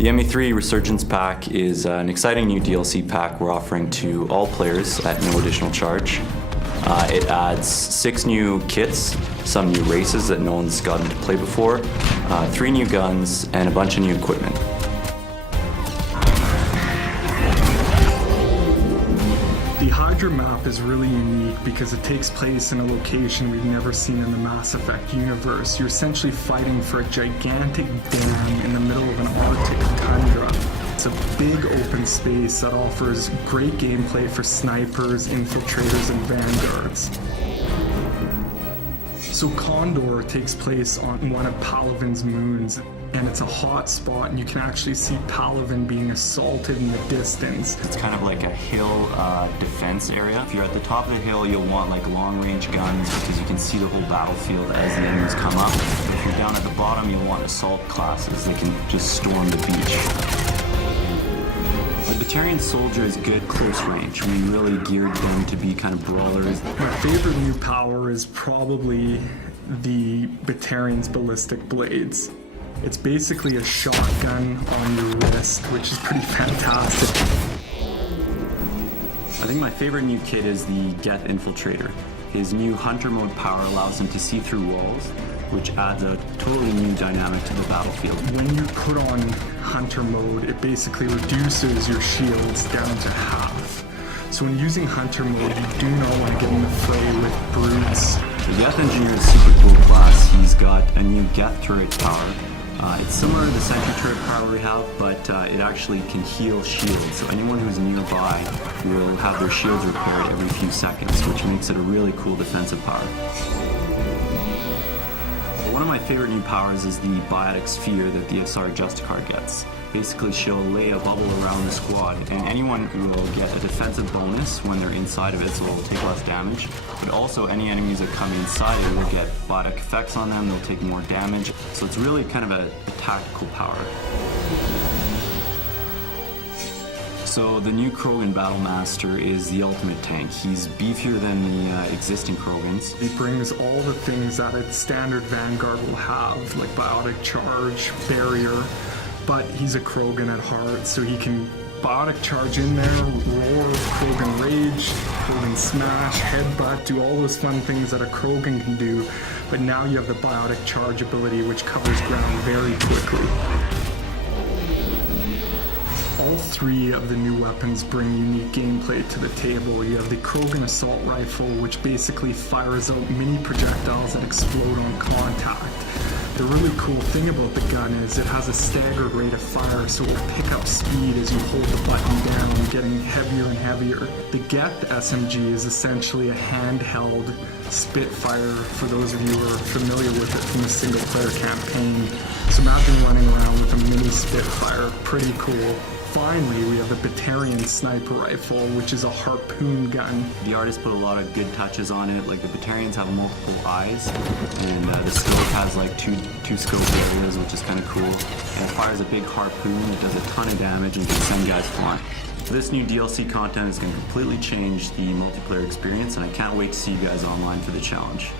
The ME3 Resurgence pack is an exciting new DLC pack we're offering to all players at no additional charge. It adds 6 new kits, some new races that no one's gotten to play before, 3 new guns, and a bunch of new equipment. The Hydra map is really unique because it takes place in a location we've never seen in the Mass Effect universe. You're essentially fighting for a gigantic dam in the middle of an Arctic tundra. It's a big open space that offers great gameplay for snipers, infiltrators, and vanguards. So Condor takes place on one of Palaven's moons, and it's a hot spot, and you can actually see Palaven being assaulted in the distance. It's kind of like a hill defense area. If you're at the top of the hill, you'll want like long-range guns because you can see the whole battlefield as the enemies come up. But if you're down at the bottom, you'll want assault classes that can just storm the beach. The Batarian soldier is good close range. We really geared them to be kind of brawlers. My favorite new power is probably the Batarian's ballistic blades. It's basically a shotgun on your wrist, which is pretty fantastic. I think my favorite new kit is the Geth Infiltrator. His new hunter mode power allows him to see through walls, which adds a totally new dynamic to the battlefield. When you put on hunter mode, it basically reduces your shields down to half. So when using hunter mode, you do not want to get in the fray with brutes. The Geth Engineer is super cool class. He's got a new Geth turret power. It's similar to the sentry turret power we have, but it actually can heal shields. So anyone who's nearby will have their shields repaired every few seconds, which makes it a really cool defensive power. One of my favorite new powers is the Biotic Sphere that the SR Justicar gets. Basically, she'll lay a bubble around the squad, and anyone will get a defensive bonus when they're inside of it, so they'll take less damage. But also, any enemies that come inside it will get biotic effects on them, they'll take more damage. So it's really kind of a tactical power. So the new Krogan Battlemaster is the ultimate tank. He's beefier than the existing Krogans. He brings all the things that a standard Vanguard will have, like biotic charge, barrier, but he's a Krogan at heart, so he can biotic charge in there, roar, Krogan rage, Krogan smash, headbutt, do all those fun things that a Krogan can do, but now you have the biotic charge ability, which covers ground very quickly. All 3 of the new weapons bring unique gameplay to the table. You have the Krogan Assault Rifle, which basically fires out mini projectiles that explode on contact. The really cool thing about the gun is it has a staggered rate of fire, so it will pick up speed as you hold the button down, getting heavier and heavier. The Geth SMG is essentially a handheld Spitfire, for those of you who are familiar with it from the single-player campaign. So imagine running around with a mini Spitfire, pretty cool. Finally, we have the Batarian Sniper Rifle, which is a harpoon gun. The artist put a lot of good touches on it, like the Batarians have multiple eyes, and the scope has like two scope areas, which is kind of cool. And it fires a big harpoon, it does a ton of damage and can send guys flying. This new DLC content is going to completely change the multiplayer experience, and I can't wait to see you guys online for the challenge.